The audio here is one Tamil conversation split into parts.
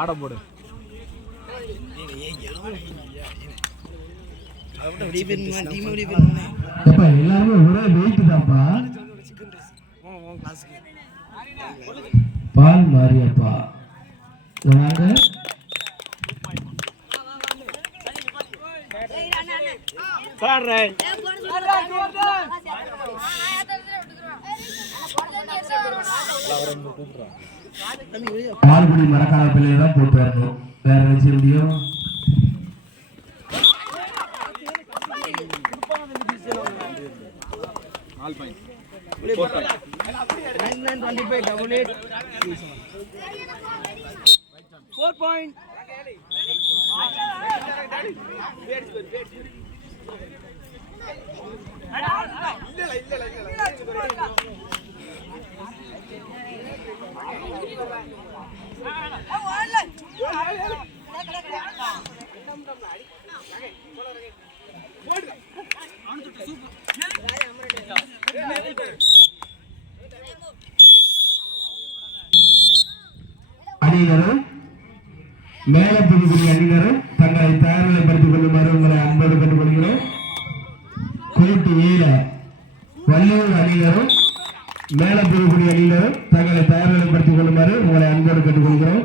ஆட போடு. எல்லாருமே ஒரே வெயிட் தான்ப்பா. பால் மாரியப்பா. வாங்க பால்குடி மரக்கால பிள்ளையை தான் போட்டு வரணும். வேற வச்சு முடியும்? நாலு பாயிண்ட். ஃபோர் பாயிண்ட் அணியினரும் மேல புதுக்குடி அணியினரும் தங்களை தயார்நிலைப்படுத்திக் கொள்ளுமாறு உங்களை அன்போடு கேட்டுக்கொள்கிறோம். கோட்டு ஏழ வள்ளியூர் அணியினரும் மேல பிரிவுடைய அணியினரும் தங்களை தயார்நிலைப்படுத்திக் கொள்ளுமாறு உங்களை அன்போடு கேட்டுக்கொள்கிறோம்.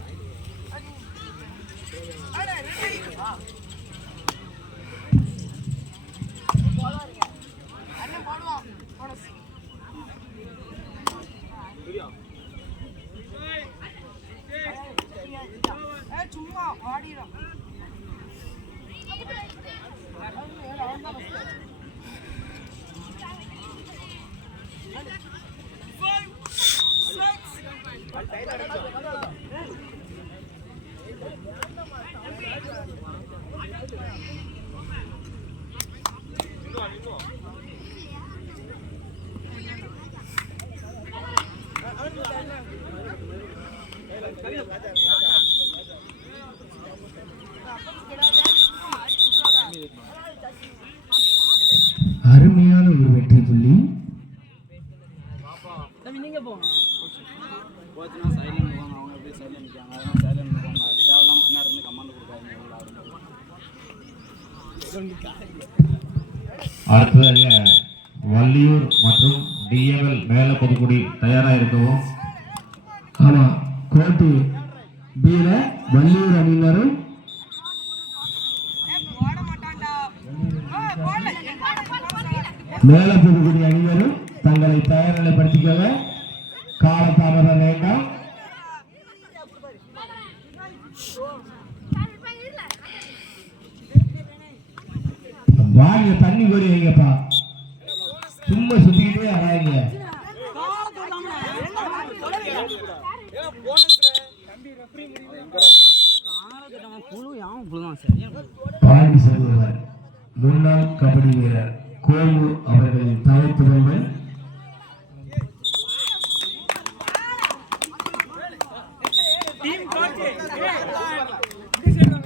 哎，来，你这衣服啊。கமாண்ட் கொடுக்காதீங்க இவங்களை ஆடும்போது அடுத்ததாக வள்ளியூர் மற்றும் டிஎம்எல் மேல புதுக்குடி தயாரா இருக்கவும். ஆமா கோட்டு பியில வள்ளியூர் அணியினரும் ஓட மாட்டான்டா மேல அணியினரும் தங்களை தயார் நிலைப்படுத்திக்கங்க காலதாமதம் வேண்டாம். வாங்க தண்ணி கோரி வைங்கப்பா. சும்மா சுத்திக்கிட்டே செல்வர் முன்னாள் கபடி வீரர். கோமு அவர்களின் தாய் புதல்வன்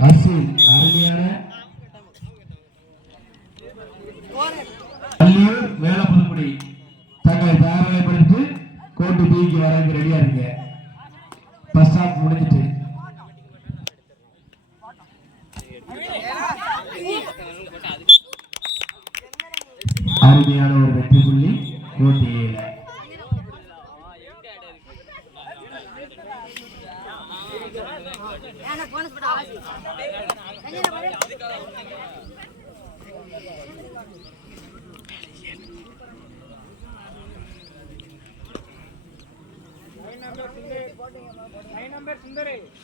அசில் அருமையான பள்ளியூர் மேல தங்களை தயாரிப்படுத்தி கோட்டு பிக்கு வரதுக்கு ரெடியா இருங்க. பஸ் ஸ்டாப் முடிஞ்சிட்டு அருமையான ஒரு வெற்றி புள்ளி கோட்டு ஏழு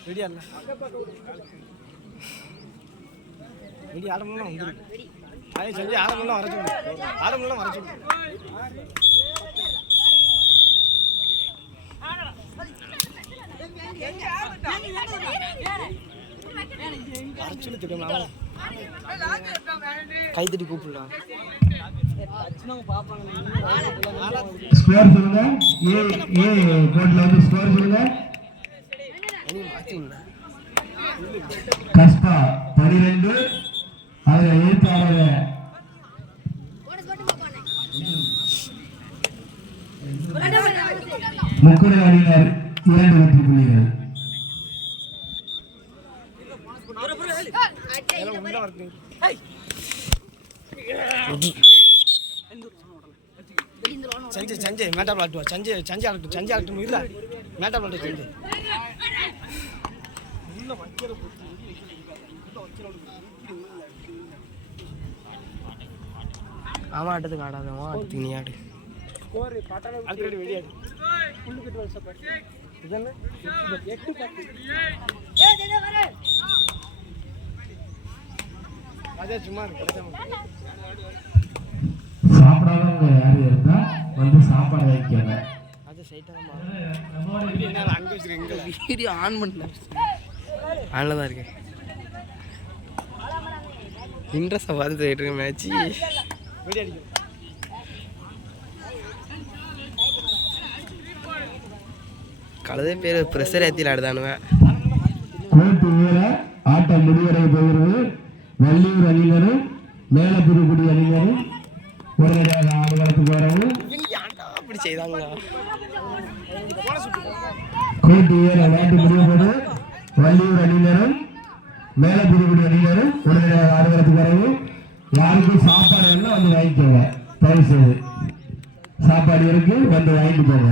ரெடியா இல்ல ரெடி ஆரம்பம்லாம் வந்துருக்கு. அதே சொல்லி ஆரம்பம்லாம் வர சொல்லு ஆரம்பம்லாம் வர சொல்லு கைத்தடி கூப்பிடலாம் ஸ்கோர் சொல்லுங்க. ஏ ஏ கோட்ல வந்து ஸ்கோர் சொல்லுங்க. கஸ்பா பனிரெண்டு. அதில் எழுத்தாளர் முக்குடி அணியினர். வெற்றி புள்ளிகள் சஞ்சய் சஞ்சய் மேட்டா விளாட்டுவா சஞ்சய் சஞ்சய் ஆகட்டும் சஞ்சய் ஆகட்டும் இல்ல மேட்டா விளாட்டு சஞ்சய். அவன் ஆட்டத்துக்கு ஆடாதவன் ஆட்டத்துக்கு நீ ஆடு. ஆல்ரெடி வெளியாடு இதென்ன? எட்டு பத்து. அதே சும்மா இருக்கு சாப்பிடாதவங்க யாரு இருந்தா வந்து சாப்பாடு வச்சிருக்கீங்க வீடியோ ஆன் பண்ணல. ஆனில் தான் இருக்கு இன்ட்ரெஸ்டாக பார்த்து போயிட்டு மேட்ச்சு கலதே பேர் ப்ரெஷர் ஏற்றி ஆடுதானுவேன். கோட்டு வீர ஆட்டம் முடிவடைய போகிறது. வள்ளியூர் அணியினரும் மேலப்புதுக்குடி அணியினரும் உடனடியாக ஆடுகளத்துக்கு வரவும். அப்படி செய்தாங்க? கோட்டு வீர விளையாட்டு முடிவதோடு வள்ளியூர் அணியினரும் மேலப்புதுக்குடி அணியினரும் உடனடியாக ஆடுகளத்துக்கு வரவும். யாருக்கும் சாப்பாடு வேணும்னா வந்து வாங்கிக்கோங்க. தயவு செய்து சாப்பாடு இருக்கு வந்து வாங்கிட்டு போங்க.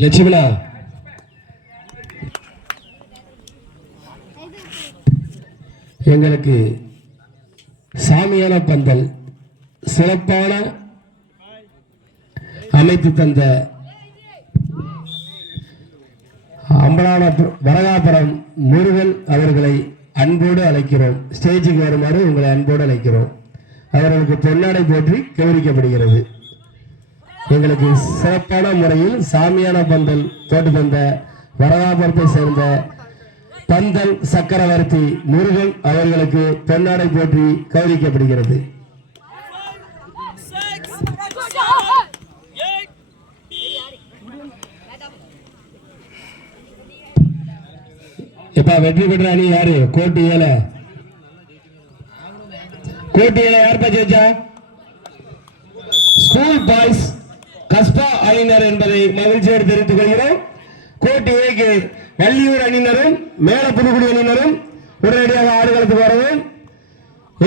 லட்சுமணா எங்களுக்கு சாமியான பந்தல் சிறப்பான அமைத்து தந்த அம்பலான வரகாபுரம் முருகன் அவர்களை அன்போடு அழைக்கிறோம். ஸ்டேஜுக்கு வருமாறு உங்களை அன்போடு அழைக்கிறோம். அவர்களுக்கு பொன்னாடை போற்றி கௌரிக்கப்படுகிறது எங்களுக்கு சிறப்பான முறையில் சாமியான பந்தல் போட்டு தந்த வரகாபுரத்தை சேர்ந்த பந்தல் சக்கரவர்த்தி முருகன் அவர்களுக்கு பொன்னாடை போற்றி கௌரிக்கப்படுகிறது இப்ப வெற்றி பெற்ற அணி யாரு? கோட்டு ஏழை கோட்டு ஏழை யார் பச்சு ஸ்கூல் பாய்ஸ் கஸ்பா அணியினர் என்பதை மகிழ்ச்சியோடு தெரிவித்துக் கொள்கிறோம். கோட்டு ஏக்கு வள்ளியூர் அணியினரும் மேல புதுக்குடி அணியினரும் உடனடியாக ஆடுகளத்துக்கு வரவும்.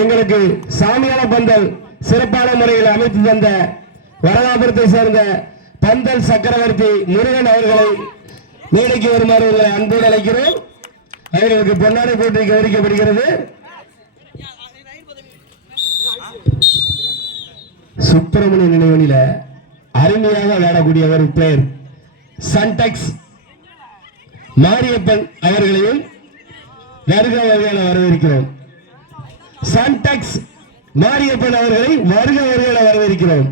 எங்களுக்கு சாமியான பந்தல் சிறப்பான முறையில் அமைத்து தந்த வரலாபுரத்தை சேர்ந்த பந்தல் சக்கரவர்த்தி முருகன் அவர்களை மேடைக்கு வருமாறு உங்களை அன்போடு அழைக்கிறோம். அவர்களுக்கு பொன்னாடி போட்டி கௌரிக்கப்படுகிறது சுப்பிரமணிய நினைவனில அருமையாக விளையாடக்கூடிய ஒரு பிளேயர் சன்டெக்ஸ் மாரியப்பன் அவர்களையும் வருக வருக வரவேற்கிறோம். சன்டெக்ஸ் மாரியப்பன் அவர்களை வருக வருக வரவேற்கிறோம்.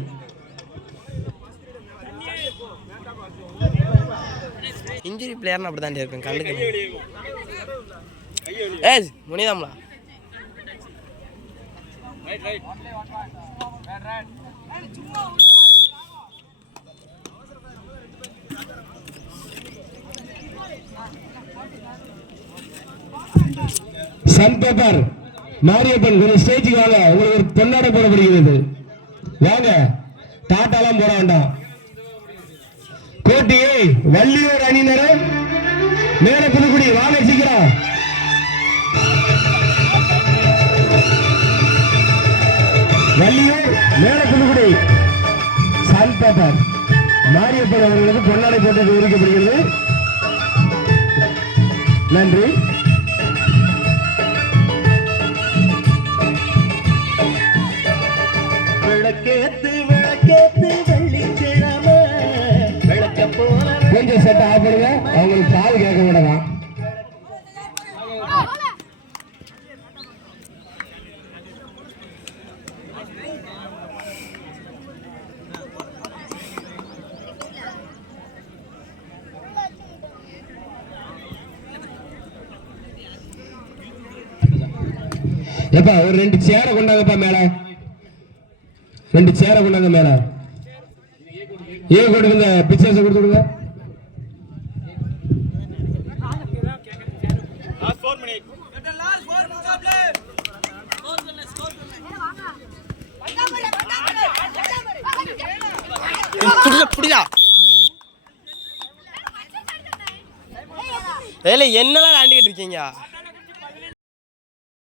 இன்ஜுரி பிளேயர்னு அப்படி தான் இருக்கும் கண்ணுக்கு ஏய் முனிதாம்லா. சன் பேப்பர் மாரியப்பன் கொஞ்சம் ஸ்டேஜுக்கு வாங்க உங்களுக்கு ஒரு பொன்னாடை போடப்படுகிறது. வாங்க டாட்டாலாம் போட வேண்டாம். போட்டியை வள்ளியூர் அணியினரும் மேல புதுக்குடி வாங்க சீக்கிரம் வள்ளியூர் மேல புதுக்குடி. Sand paper. மாரியப்பன் அவர்களுக்கு பொன்னாடை போட்டு விவரிக்கப்படுகிறது. நன்றி. விளக்கேத்து போல கொஞ்சம் செட் ஆஃப் பண்ணுங்க அவங்களுக்கு காது கேட்க விடலாம் எப்பா ஒரு ரெண்டு சேரை கொண்டாங்கப்பா மேல. ரெண்டு சேரை கொண்டாங்க மேல. ஏ கொடுங்க பிக்சர்ஸ் கொடுத்து கொடுங்க புடிடா புடிடா ஏல என்னதான் விளாண்டுக்கிட்டு இருக்கீங்க?